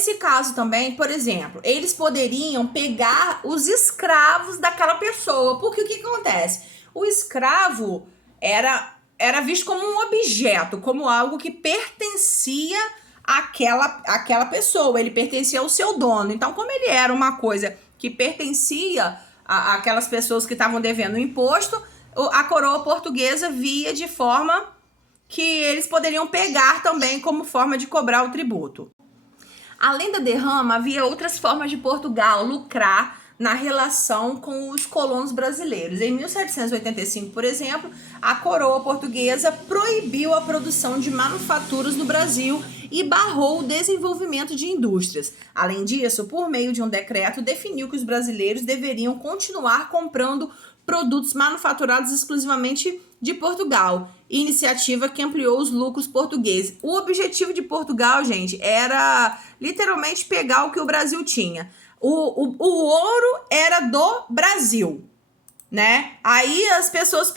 nesse caso também, por exemplo, eles poderiam pegar os escravos daquela pessoa. Porque o que acontece? O escravo era visto como um objeto, como algo que pertencia àquela pessoa. Ele pertencia ao seu dono. Então, como ele era uma coisa que pertencia àquelas pessoas que estavam devendo imposto, a coroa portuguesa via de forma que eles poderiam pegar também como forma de cobrar o tributo. Além da derrama, havia outras formas de Portugal lucrar na relação com os colonos brasileiros. Em 1785, por exemplo, a coroa portuguesa proibiu a produção de manufaturas no Brasil e barrou o desenvolvimento de indústrias. Além disso, por meio de um decreto, definiu que os brasileiros deveriam continuar comprando produtos manufaturados exclusivamente de Portugal, iniciativa que ampliou os lucros portugueses. O objetivo de Portugal, gente, era literalmente pegar o que o Brasil tinha. O ouro era do Brasil, né? Aí as pessoas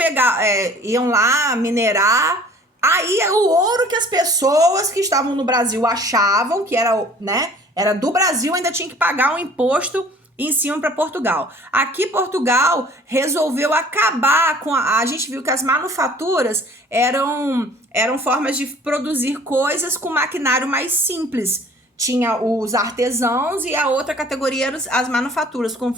iam lá minerar. Aí o ouro que as pessoas que estavam no Brasil achavam que era, né, era do Brasil, ainda tinha que pagar um imposto em cima para Portugal. Aqui Portugal resolveu acabar com a gente viu que as manufaturas eram formas de produzir coisas com maquinário mais simples. Tinha os artesãos e a outra categoria eram as manufaturas com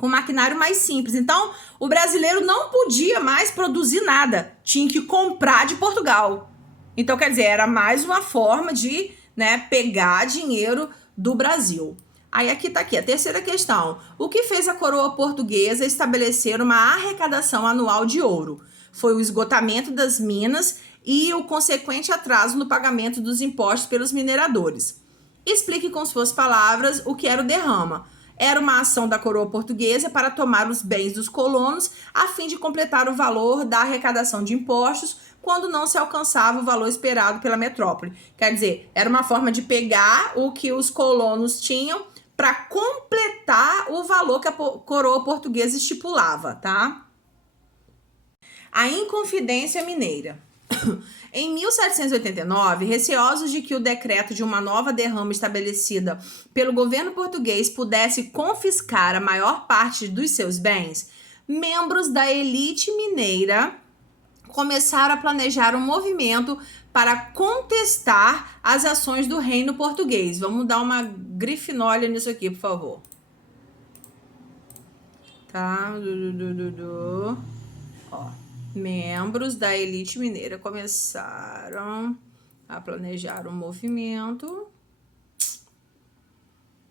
maquinário mais simples. Então, o brasileiro não podia mais produzir nada. Tinha que comprar de Portugal. Então, quer dizer, era mais uma forma de, né, pegar dinheiro do Brasil. Aí aqui tá aqui a terceira questão. O que fez a coroa portuguesa estabelecer uma arrecadação anual de ouro? Foi o esgotamento das minas e o consequente atraso no pagamento dos impostos pelos mineradores. Explique com suas palavras o que era o derrama. Era uma ação da coroa portuguesa para tomar os bens dos colonos a fim de completar o valor da arrecadação de impostos quando não se alcançava o valor esperado pela metrópole. Quer dizer, era uma forma de pegar o que os colonos tinham para completar o valor que a coroa portuguesa estipulava, tá? A Inconfidência Mineira. Em 1789, receosos de que o decreto de uma nova derrama estabelecida pelo governo português pudesse confiscar a maior parte dos seus bens, membros da elite mineira começaram a planejar um movimento para contestar as ações do reino português. Vamos dar uma grifinólia nisso aqui, por favor. Tá? Ó. Membros da elite mineira começaram a planejar um movimento.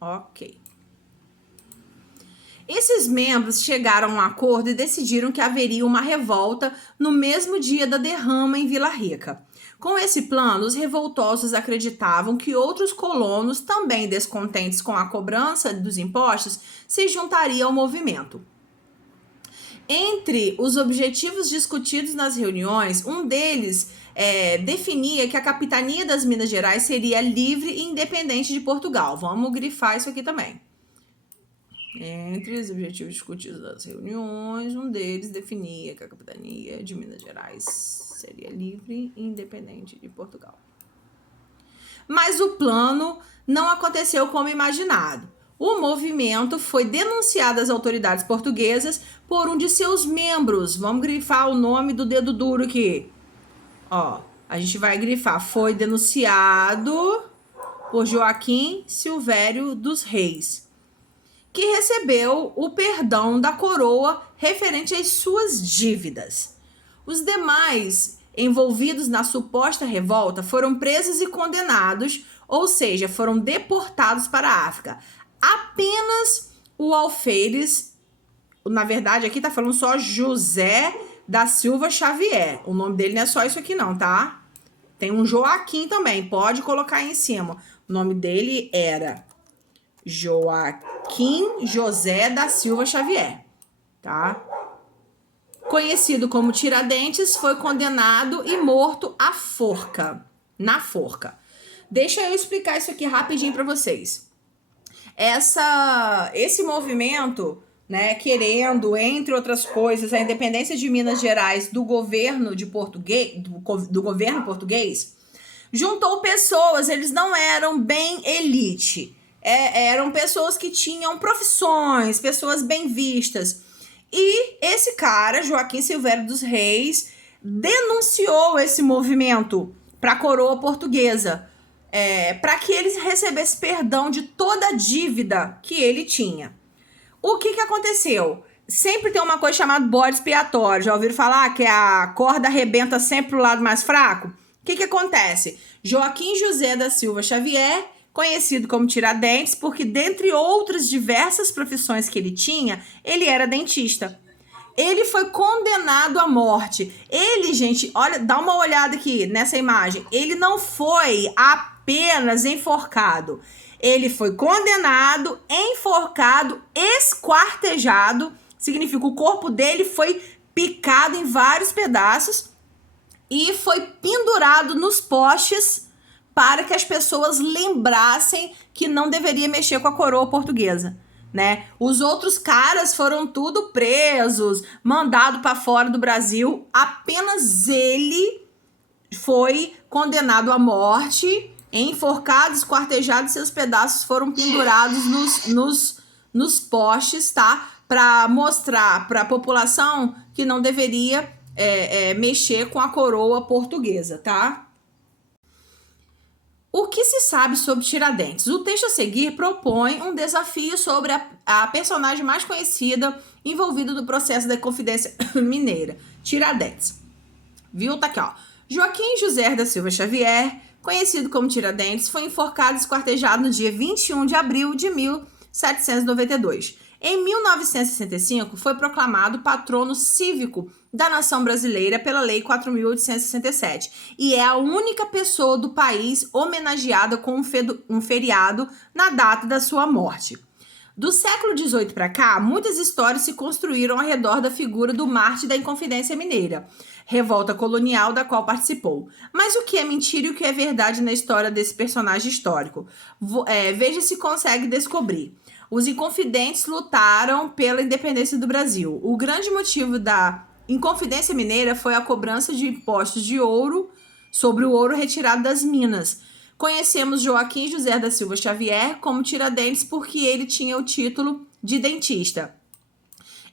Ok. Esses membros chegaram a um acordo e decidiram que haveria uma revolta no mesmo dia da derrama em Vila Rica. Com esse plano, os revoltosos acreditavam que outros colonos, também descontentes com a cobrança dos impostos, se juntariam ao movimento. Entre os objetivos discutidos nas reuniões, um deles definia que a capitania das Minas Gerais seria livre e independente de Portugal. Vamos grifar isso aqui também. Entre os objetivos discutidos nas reuniões, um deles definia que a capitania de Minas Gerais seria livre e independente de Portugal. Mas o plano não aconteceu como imaginado. O movimento foi denunciado às autoridades portuguesas por um de seus membros. Vamos grifar o nome do dedo duro aqui. Ó, a gente vai grifar. Foi denunciado por Joaquim Silvério dos Reis, que recebeu o perdão da coroa referente às suas dívidas. Os demais envolvidos na suposta revolta foram presos e condenados, ou seja, foram deportados para a África. Apenas o alferes, na verdade aqui tá falando só José da Silva Xavier. O nome dele não é só isso aqui não, tá? Tem um Joaquim também, pode colocar aí em cima. O nome dele era Joaquim José da Silva Xavier, tá? Conhecido como Tiradentes, foi condenado e morto à forca, na forca. Deixa eu explicar isso aqui rapidinho para vocês. Esse movimento, né, querendo, entre outras coisas, a independência de Minas Gerais do governo português, Juntou pessoas, eles não eram bem elite. Eram pessoas que tinham profissões, pessoas bem vistas. E esse cara, Joaquim Silvério dos Reis, denunciou esse movimento para a coroa portuguesa, para que ele recebesse perdão de toda a dívida que ele tinha. O que aconteceu? Sempre tem uma coisa chamada bode expiatório. Já ouviram falar que a corda arrebenta sempre pro lado mais fraco? O que acontece? Joaquim José da Silva Xavier, conhecido como Tiradentes, porque dentre outras diversas profissões que ele tinha, ele era dentista. Ele foi condenado à morte. Ele, gente, olha, dá uma olhada aqui nessa imagem. Ele não foi apenas enforcado. Ele foi condenado, enforcado, esquartejado. Significa que o corpo dele foi picado em vários pedaços e foi pendurado nos postes para que as pessoas lembrassem que não deveria mexer com a coroa portuguesa, né? Os outros caras foram tudo presos, mandado para fora do Brasil. Apenas ele foi condenado à morte, enforcado, esquartejado, e seus pedaços foram pendurados nos postes, tá? Para mostrar para a população que não deveria mexer com a coroa portuguesa, tá? O que se sabe sobre Tiradentes? O texto a seguir propõe um desafio sobre a personagem mais conhecida envolvida no processo da Inconfidência Mineira, Tiradentes. Viu? Tá aqui, ó. Joaquim José da Silva Xavier, conhecido como Tiradentes, foi enforcado e esquartejado no dia 21 de abril de 1792. Em 1965, foi proclamado patrono cívico da nação brasileira pela Lei 4.867 e é a única pessoa do país homenageada com um feriado na data da sua morte. Do século XVIII para cá, muitas histórias se construíram ao redor da figura do mártir da Inconfidência Mineira, revolta colonial da qual participou. Mas o que é mentira e o que é verdade na história desse personagem histórico? Veja se consegue descobrir. Os Inconfidentes lutaram pela independência do Brasil. O grande motivo da Inconfidência Mineira foi a cobrança de impostos de ouro sobre o ouro retirado das minas. Conhecemos Joaquim José da Silva Xavier como Tiradentes porque ele tinha o título de dentista.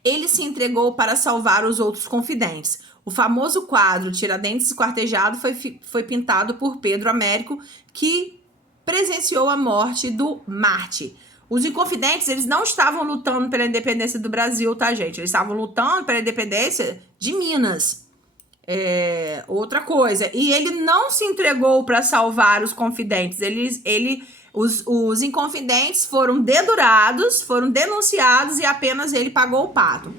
Ele se entregou para salvar os outros confidentes. O famoso quadro Tiradentes esquartejado foi pintado por Pedro Américo, que presenciou a morte do mártir. Os Inconfidentes, eles não estavam lutando pela independência do Brasil, tá, gente? Eles estavam lutando pela independência de Minas. Outra coisa. E ele não se entregou para salvar os confidentes. Os Inconfidentes foram dedurados, foram denunciados e apenas ele pagou o pato.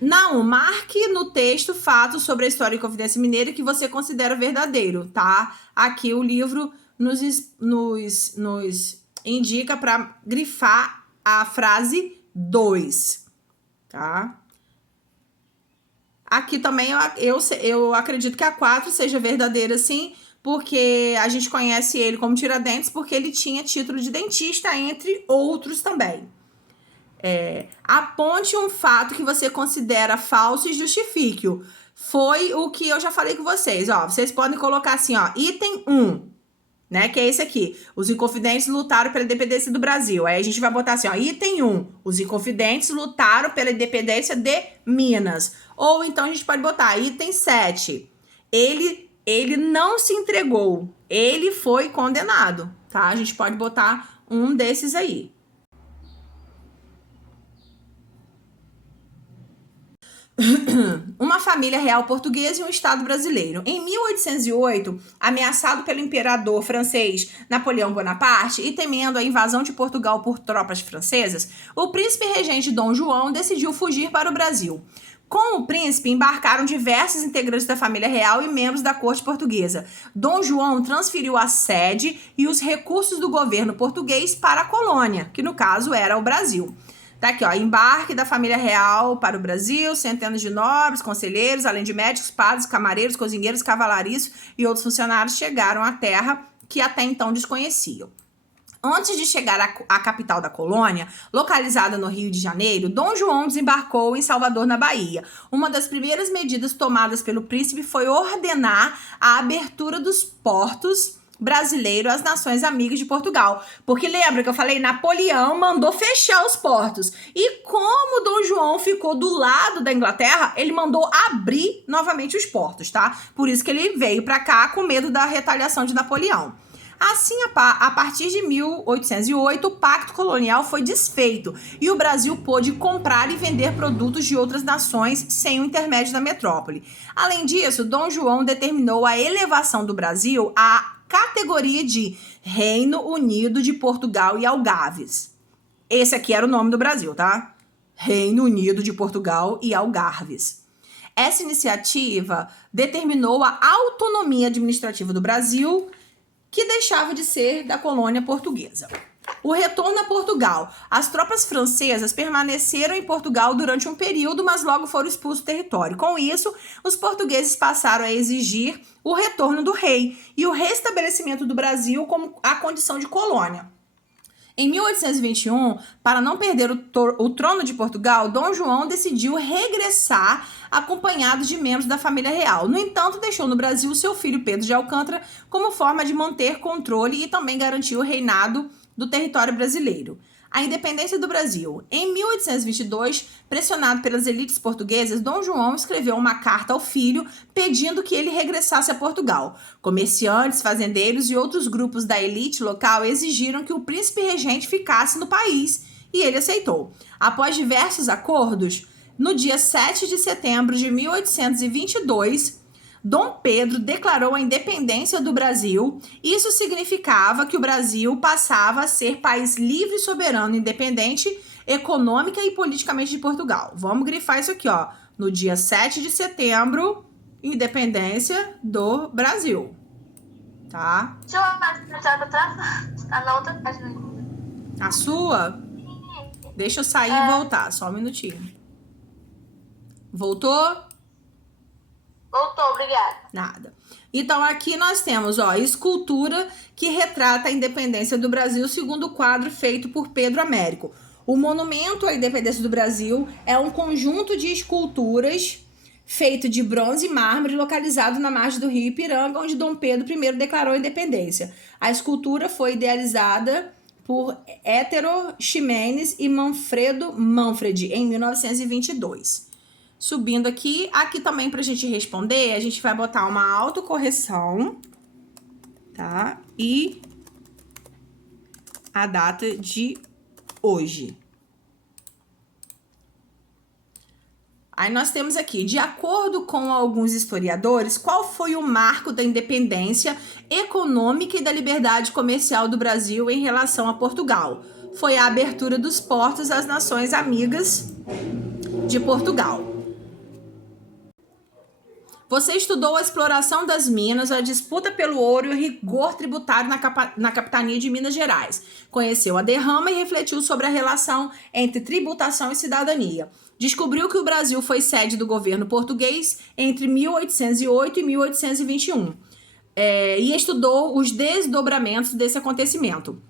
Não, marque no texto fatos sobre a história da Inconfidência Mineira que você considera verdadeiro, tá? Aqui o livro nos indica para grifar a frase 2, tá? Aqui também eu acredito que a 4 seja verdadeira, sim, porque a gente conhece ele como Tiradentes, porque ele tinha título de dentista, entre outros também. Aponte um fato que você considera falso e justifique-o. Foi o que eu já falei com vocês, ó. Vocês podem colocar assim, ó, item 1. Né, que é esse aqui. Os Inconfidentes lutaram pela independência do Brasil. Aí a gente vai botar assim, ó, item 1. Os Inconfidentes lutaram pela independência de Minas. Ou então a gente pode botar item 7. Ele não se entregou. Ele foi condenado, tá? A gente pode botar um desses aí. Uma família real portuguesa e um estado brasileiro. Em 1808, ameaçado pelo imperador francês Napoleão Bonaparte e temendo a invasão de Portugal por tropas francesas, o príncipe regente Dom João decidiu fugir para o Brasil. Com o príncipe embarcaram diversos integrantes da família real e membros da corte portuguesa. Dom João transferiu a sede e os recursos do governo português para a colônia, que no caso era o Brasil. Tá aqui, ó, embarque da família real para o Brasil, centenas de nobres, conselheiros, além de médicos, padres, camareiros, cozinheiros, cavalariços e outros funcionários chegaram à terra que até então desconheciam. Antes de chegar à capital da colônia, localizada no Rio de Janeiro, Dom João desembarcou em Salvador, na Bahia. Uma das primeiras medidas tomadas pelo príncipe foi ordenar a abertura dos portos brasileiro às nações amigas de Portugal. Porque lembra que eu falei, Napoleão mandou fechar os portos. E como Dom João ficou do lado da Inglaterra, ele mandou abrir novamente os portos, tá? Por isso que ele veio pra cá com medo da retaliação de Napoleão. Assim, a partir de 1808, o pacto colonial foi desfeito e o Brasil pôde comprar e vender produtos de outras nações sem o intermédio da metrópole. Além disso, Dom João determinou a elevação do Brasil à categoria de Reino Unido de Portugal e Algarves. Esse aqui era o nome do Brasil, tá? Reino Unido de Portugal e Algarves. Essa iniciativa determinou a autonomia administrativa do Brasil, que deixava de ser da colônia portuguesa. O retorno a Portugal. As tropas francesas permaneceram em Portugal durante um período, mas logo foram expulsos do território. Com isso, os portugueses passaram a exigir o retorno do rei e o restabelecimento do Brasil como a condição de colônia. Em 1821, para não perder o trono de Portugal, Dom João decidiu regressar acompanhado de membros da família real. No entanto, deixou no Brasil seu filho Pedro de Alcântara como forma de manter controle e também garantir o reinado do território brasileiro. A independência do Brasil. Em 1822, pressionado pelas elites portuguesas, Dom João escreveu uma carta ao filho pedindo que ele regressasse a Portugal. Comerciantes, fazendeiros e outros grupos da elite local exigiram que o príncipe regente ficasse no país e ele aceitou. Após diversos acordos, no dia 7 de setembro de 1822, Dom Pedro declarou a independência do Brasil. Isso significava que o Brasil passava a ser país livre, soberano, independente, econômica e politicamente de Portugal. Vamos grifar isso aqui, ó. No dia 7 de setembro, independência do Brasil. Tá? Deixa eu tá na outra página. A sua? Deixa eu sair e voltar, só um minutinho. Voltou? Voltou, obrigada. Nada. Então, aqui nós temos, ó, escultura que retrata a independência do Brasil, segundo o quadro feito por Pedro Américo. O Monumento à Independência do Brasil é um conjunto de esculturas feito de bronze e mármore, localizado na margem do rio Ipiranga, onde Dom Pedro I declarou a independência. A escultura foi idealizada por Hétero Ximenes e Manfredo Manfredi, em 1922. Subindo aqui também pra gente responder, a gente vai botar uma autocorreção, tá? E a data de hoje. Aí nós temos aqui, de acordo com alguns historiadores, qual foi o marco da independência econômica e da liberdade comercial do Brasil em relação a Portugal? Foi a abertura dos portos às nações amigas de Portugal. Você estudou a exploração das minas, a disputa pelo ouro e o rigor tributário na capitania de Minas Gerais. Conheceu a derrama e refletiu sobre a relação entre tributação e cidadania. Descobriu que o Brasil foi sede do governo português entre 1808 e 1821. E estudou os desdobramentos desse acontecimento.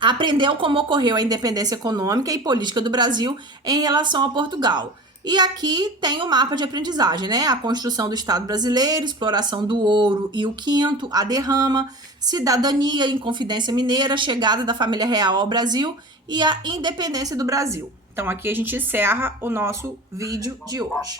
Aprendeu como ocorreu a independência econômica e política do Brasil em relação a Portugal. E aqui tem o mapa de aprendizagem, né? A construção do Estado brasileiro, exploração do ouro e o quinto, a derrama, cidadania, Inconfidência Mineira, chegada da família real ao Brasil e a independência do Brasil. Então aqui a gente encerra o nosso vídeo de hoje.